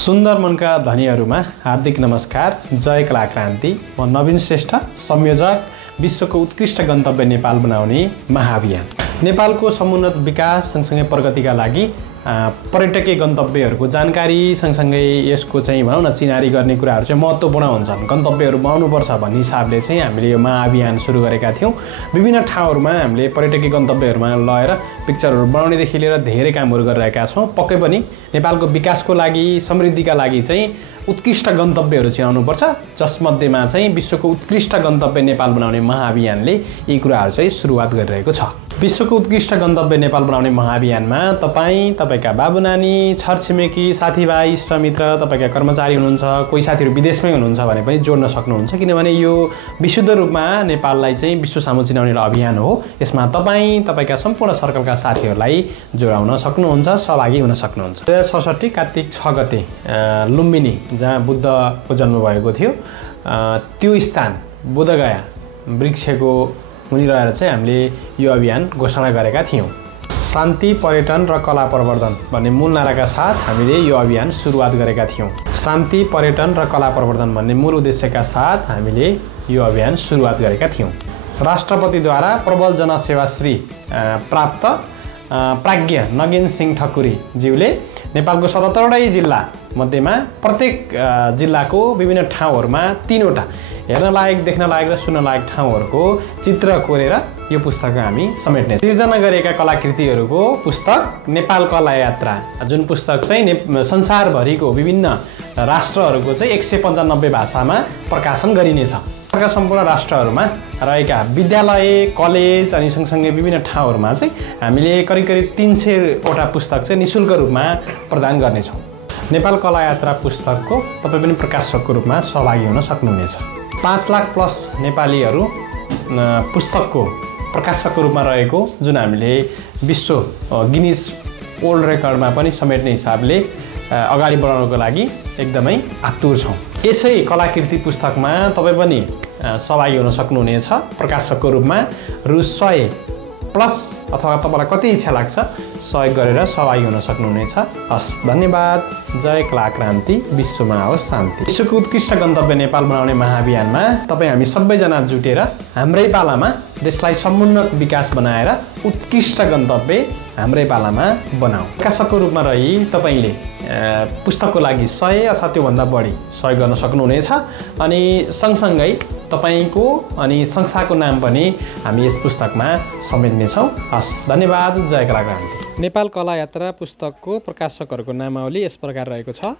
सुन्दर मनका धनीहरूमा हार्दिक नमस्कार। जय कला क्रान्ति। म नवीन श्रेष्ठ, संयोजक, विश्वको उत्कृष्ट गन्तव्य नेपाल बनाउने महाअभियान। नेपालको समुन्नत विकास सँगसँगै प्रगतिका लागि पर्यटकीय गन्तव्यहरूको जानकारी सँगसँगै यसको चाहिँ भनौँ न चिनारी गर्ने कुराहरू चाहिँ महत्त्वपूर्ण हुन्छन्। गन्तव्यहरू बनाउनुपर्छ भन्ने हिसाबले चाहिँ हामीले यो महाअभियान सुरु गरेका थियौँ। विभिन्न ठाउँहरूमा हामीले पर्यटकीय गन्तव्यहरूमा लगेर पिक्चरहरू बनाउनेदेखि लिएर धेरै कामहरू गरिरहेका छौँ। पक्कै पनि नेपालको विकासको लागि, समृद्धिका लागि चाहिँ उत्कृष्ट गन्तव्यहरू चिनाउनुपर्छ, जसमध्येमा चाहिँ विश्वको उत्कृष्ट गन्तव्य नेपाल बनाउने महाअभियानले यी कुराहरू चाहिँ सुरुवात गरिरहेको छ। विश्वको उत्कृष्ट गन्तव्य नेपाल बनाउने महाअभियानमा तपाईँ, तपाईँका बाबु नानी, छरछिमेकी, साथीभाइ, इष्टमित्र, तपाईँका कर्मचारी हुनुहुन्छ, कोही साथीहरू विदेशमै हुनुहुन्छ भने पनि जोड्न सक्नुहुन्छ। किनभने यो विशुद्ध रूपमा नेपाललाई चाहिँ विश्व सामु चिनाउने अभियान हो। यसमा तपाईँ, तपाईँका सम्पूर्ण सर्कलका साथीहरूलाई जोडाउन सक्नुहुन्छ, सहभागी हुन सक्नुहुन्छ। 2067 कार्तिक 6 गते लुम्बिनी, जहाँ बुद्धको जन्म भएको थियो, त्यो स्थान बोधगया वृक्षको मुनि रहेर चाहिँ हामीले यो अभियान घोषणा गरेका थियौँ। शान्ति, पर्यटन र कला प्रवर्धन भन्ने मूल नाराका साथ हामीले यो अभियान सुरुवात गरेका थियौँ। शान्ति, पर्यटन र कला प्रवर्धन भन्ने मूल उद्देश्यका साथ हामीले यो अभियान सुरुवात गरेका थियौँ। राष्ट्रपतिद्वारा प्रबल जनसेवाश्री प्राप्त प्राज्ञ नगेन सिंह ठकुरी ज्यूले नेपालको 77वटै जिल्ला मध्येमा प्रत्येक जिल्लाको विभिन्न ठाउँहरूमा 3वटा हेर्न लायक, देख्न लायक र सुन्न लायक ठाउँहरूको चित्र कोरेर यो पुस्तक हामी समेट्ने। सृजना गरेका कलाकृतिहरूको पुस्तक नेपाल कला यात्रा, जुन पुस्तक चाहिँ संसारभरिको विभिन्न राष्ट्रहरूको चाहिँ 195 भाषामा प्रकाशन गरिनेछ। सम्पूर्ण राष्ट्रहरूमा रहेका विद्यालय, कलेज अनि सँगसँगै विभिन्न ठाउँहरूमा चाहिँ हामीले करिब 300वटा पुस्तक चाहिँ निःशुल्क रूपमा प्रदान गर्नेछौँ। नेपाल कला यात्रा पुस्तकको तपाईँ पनि प्रकाशकको रूपमा सहभागी हुन सक्नुहुनेछ। 5 लाख प्लस नेपालीहरू पुस्तकको प्रकाशकको रूपमा रहेको, जुन हामीले विश्व गिनिज वर्ल्ड रेकर्डमा पनि समेट्ने हिसाबले अगाडि बढाउनको लागि एकदमै आतुर छौँ। यसै कलाकृति पुस्तकमा तपाईँ पनि सहभागी हुन सक्नुहुनेछ प्रकाशकको रूपमा। रु 100 प्लस अथवा तपाईँलाई कति इच्छा लाग्छ सहयोग गरेर सहभागी हुन सक्नुहुनेछ। हस्, धन्यवाद। जय कला क्रान्ति, विश्वमा होस् शान्ति। विश्वको उत्कृष्ट गन्तव्य नेपाल बनाउने महाअभियानमा तपाईँ हामी सबैजना जुटेर हाम्रै पालामा देशलाई समुन्नत विकास बनाएर उत्कृष्ट गन्तव्य हाम्रै पालामा बनाऊ। प्रकाशकको रूपमा रही तपाईँले पुस्तकको लागि 100 अथवा त्योभन्दा बढी सहयोग गर्न सक्नुहुनेछ। अनि सँगसँगै तपाईँको अनि संस्थाको नाम पनि हामी यस पुस्तकमा समेट्नेछौँ। हस्, धन्यवाद। जय कला क्रान्ति। नेपाल कला यात्रा पुस्तकको प्रकाशकहरूको नामावली यस प्रकार रहेको छ।